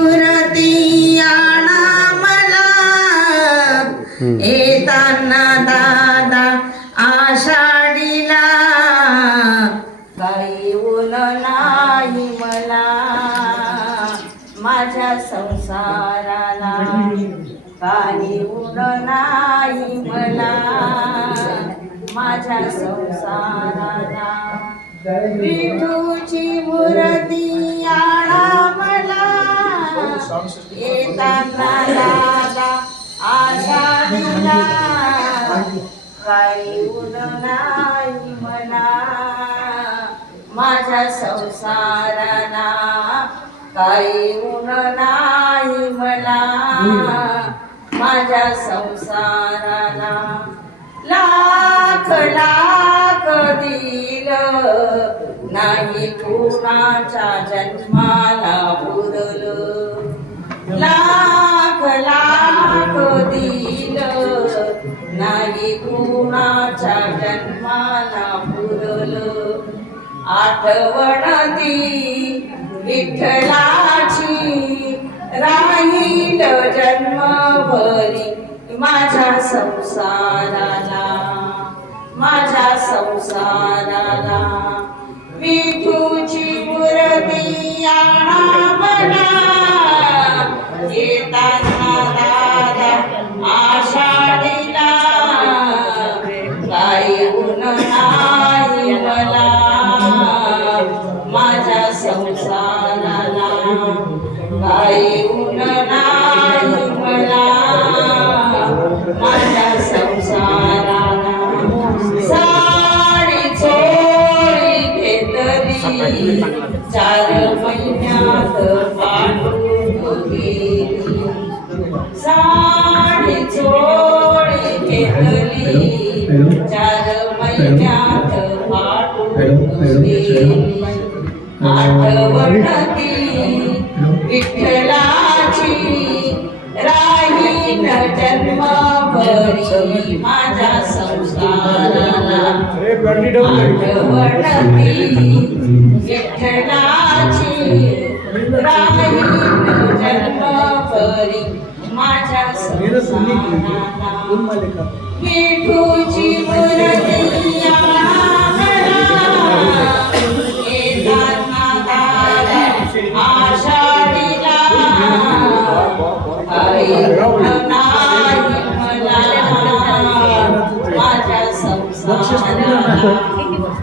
मूर्ती आणा मला येताना दादा आषाढीला. काही ऊन नाही मला माझ्या संसाराला. काही ऊन नाही मला माझ्या संसाराला. विठूची मूर्ती येताना दादा आषाढीला काही ऊन नाही म्हणा. माझ्या संसाराना काही ऊन नाही मला माझ्या संसाराला लाख लाख दिल. नाही कुणाच्या जन्माला पुरल लाख लाख दिल नाही कुणाच्या जन्माला पुरल. आठवण ती विठ्ठलाची राहील जन्मभरी माझ्या संसाराला माझ्या संसाराला. चार महिन्यात पाठवून गेली साडी चोळी घेतली चार महिन्यात पाठवून गेली आठवण ती विठ्ठलाची माझ्या विठ्ठलाची राहीन जन्मभरी माझ्या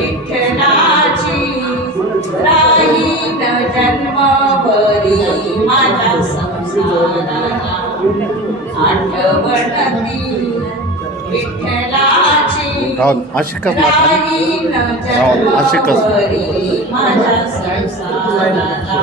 विठ्ठलाची राहीन जन्मभरी माझ्या संसाराला आठवण ती विठ्ठलाची राहुल, आशिकच ना. राहीन राहुल, आशिकच. जन्मभरी माझ्या संसाराला